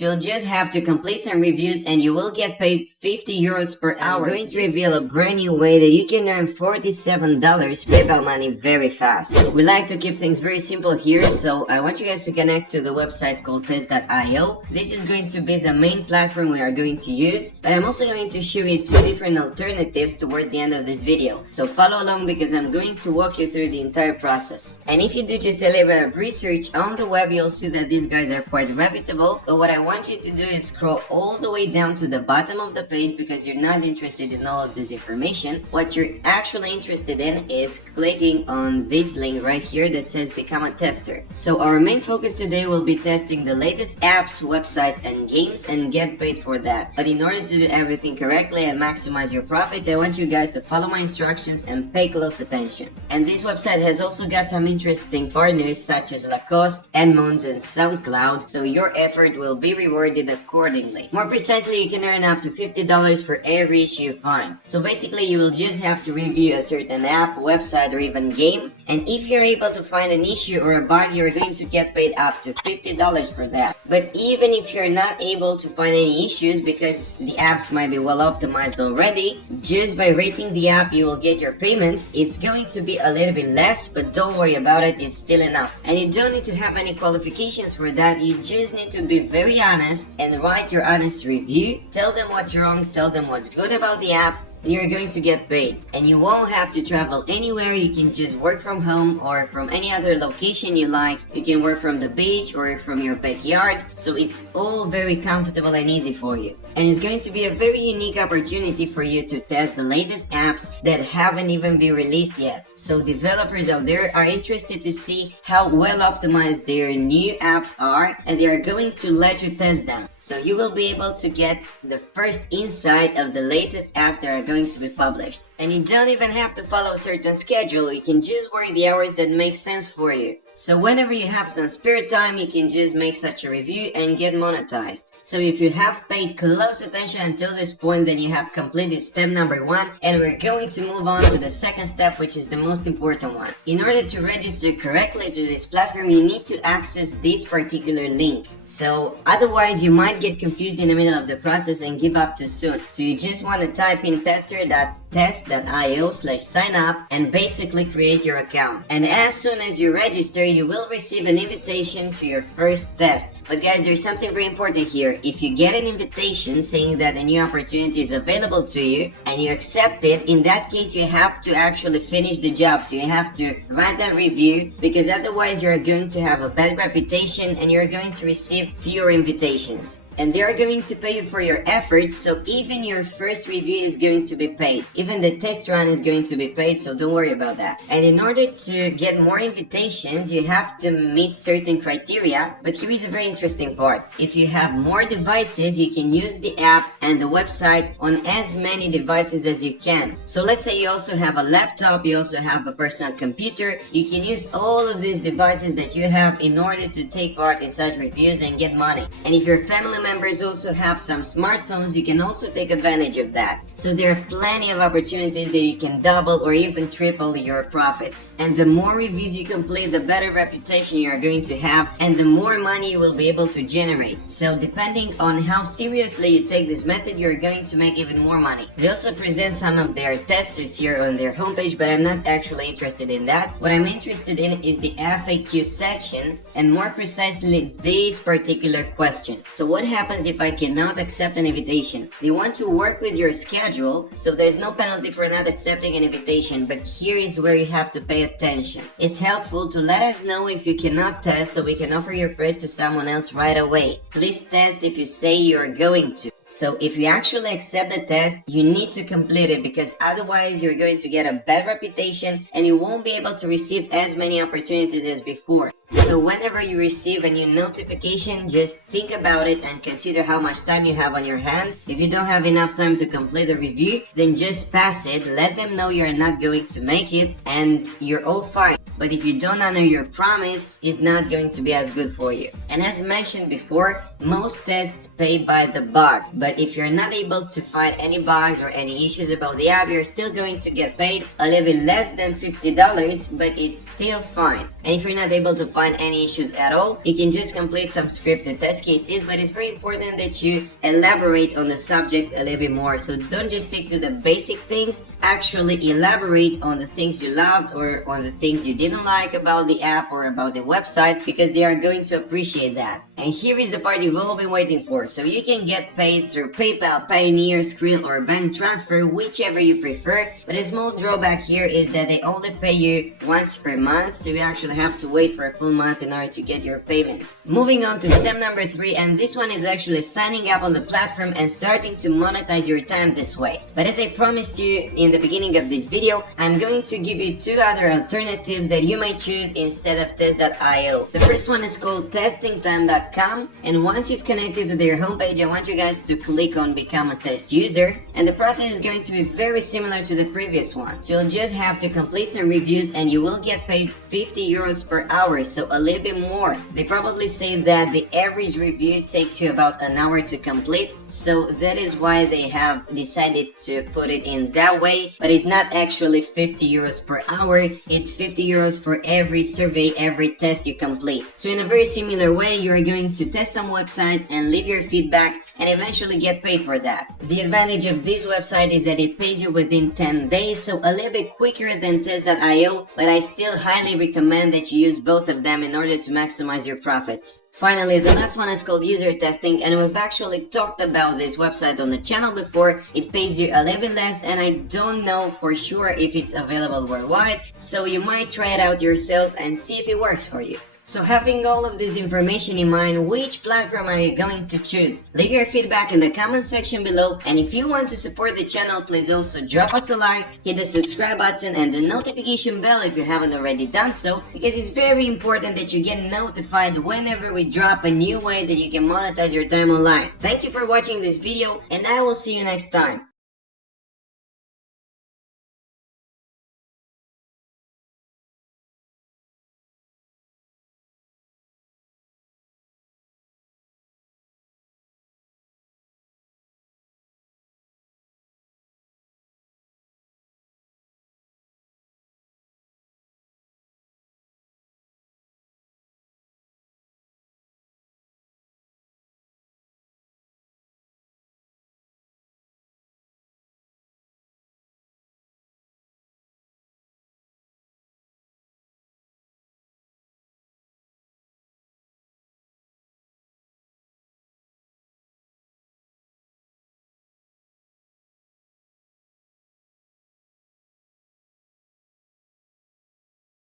So you'll just have to complete some reviews and you will get paid 50 euros per hour. I'm going to reveal a brand new way that you can earn $47 PayPal money very fast. We like to keep things very simple here, so I want you guys to connect to the website called test.io. This is going to be the main platform we are going to use, but I'm also going to show you two different alternatives towards the end of this video. So follow along because I'm going to walk you through the entire process. And if you do just a little bit of research on the web, you'll see that these guys are quite reputable. But what I want you to do is scroll all the way down to the bottom of the page because you're not interested in all of this information. What you're actually interested in is clicking on this link right here that says become a tester. So our main focus today will be testing the latest apps, websites, and games and get paid for that. But in order to do everything correctly and maximize your profits, I want you guys to follow my instructions and pay close attention. And this website has also got some interesting partners such as Lacoste, Edmunds, and SoundCloud, so your effort will be rewarded accordingly. More precisely, you can earn up to $50 for every issue you find. So basically, you will just have to review a certain app, website, or even game, and if you're able to find an issue or a bug, you're going to get paid up to $50 for that. But even if you're not able to find any issues because the apps might be well optimized already, just by rating the app you will get your payment. It's going to be a little bit less, but don't worry about it, it's still enough. And you don't need to have any qualifications for that, you just need to be very honest and write your honest review. Tell them what's wrong, tell them what's good about the app, and you're going to get paid. And you won't have to travel anywhere, you can just work from home or from any other location you like. You can work from the beach or from your backyard, so it's all very comfortable and easy for you. And it's going to be a very unique opportunity for you to test the latest apps that haven't even been released yet. So developers out there are interested to see how well optimized their new apps are, and they are going to let you test them. So you will be able to get the first insight of the latest apps that are going to be published. And you don't even have to follow a certain schedule, you can just work the hours that make sense for you. So whenever you have some spare time, you can just make such a review and get monetized. So if you have paid close attention until this point, then you have completed step number 1, and we're going to move on to the second step, which is the most important one. In order to register correctly to this platform, you need to access this particular link. So otherwise you might get confused in the middle of the process and give up too soon. So you just want to type in tester.test.io/sign up and basically create your account. And as soon as you register, you will receive an invitation to your first test. But guys, there's something very important here. If you get an invitation saying that a new opportunity is available to you and you accept it, in that case you have to actually finish the job. So you have to write that review, because otherwise you're going to have a bad reputation and you're going to receive fewer invitations. And they are going to pay you for your efforts, so even your first review is going to be paid. Even the test run is going to be paid, so don't worry about that. And in order to get more invitations, you have to meet certain criteria, but here is a very interesting part. If you have more devices, you can use the app and the website on as many devices as you can. So let's say you also have a laptop, you also have a personal computer, you can use all of these devices that you have in order to take part in such reviews and get money. And if your family members also have some smartphones, you can also take advantage of that. So there are plenty of opportunities that you can double or even triple your profits. And the more reviews you complete, the better reputation you are going to have and the more money you will be able to generate. So depending on how seriously you take this method, you're going to make even more money. They also present some of their testers here on their homepage, but I'm not actually interested in that. What I'm interested in is the FAQ section, and more precisely this particular question. So what happens if I cannot accept an invitation? They want to work with your schedule, so there's no penalty for not accepting an invitation, but here is where you have to pay attention. It's helpful to let us know if you cannot test so we can offer your prize to someone else right away. Please test if you say you're going to. So if you actually accept the test, you need to complete it, because otherwise you're going to get a bad reputation and you won't be able to receive as many opportunities as before. So whenever you receive a new notification, just think about it and consider how much time you have on your hand. If you don't have enough time to complete the review, then just pass it, let them know you're not going to make it, and you're all fine. but if you don't honor your promise, it's not going to be as good for you. And as mentioned before, most tests pay by the bug, but if you're not able to find any bugs or any issues about the app, you're still going to get paid a little bit less than $50, but it's still fine. And if you're not able to find any issues at all, you can just complete some scripted test cases, but it's very important that you elaborate on the subject a little bit more. So don't just stick to the basic things, actually elaborate on the things you loved or on the things you didn't like about the app or about the website, because they are going to appreciate that. And here is the part you've all been waiting for. So you can get paid through PayPal, Payoneer, Skrill, or bank transfer, whichever you prefer. But a small drawback here is that they only pay you once per month, so you actually have to wait for a full month in order to get your payment. Moving on to step number 3, and this one is actually signing up on the platform and starting to monetize your time this way. But as I promised you in the beginning of this video, I'm going to give you 2 other alternatives that you might choose instead of test.io. The first one is called testingtime.com, and once you've connected to their homepage, I want you guys to click on become a test user, and the process is going to be very similar to the previous one. So you'll just have to complete some reviews and you will get paid 50 euros per hour, so a little bit more. They probably say that the average review takes you about an hour to complete, so that is why they have decided to put it in that way, but it's not actually 50 euros per hour, it's 50 euros for every survey, every test you complete. So in a very similar way, you are going to test some websites and leave your feedback and eventually get paid for that. The advantage of this website is that it pays you within 10 days, so a little bit quicker than test.io, but I still highly recommend that you use both of them in order to maximize your profits. Finally, the last one is called user testing, and we've actually talked about this website on the channel before. It pays you a little bit less, and I don't know for sure if it's available worldwide, so you might try it out yourselves and see if it works for you. So having all of this information in mind, which platform are you going to choose? Leave your feedback in the comment section below, and if you want to support the channel, please also drop us a like, hit the subscribe button and the notification bell if you haven't already done so, because it's very important that you get notified whenever we drop a new way that you can monetize your time online. Thank you for watching this video, and I will see you next time.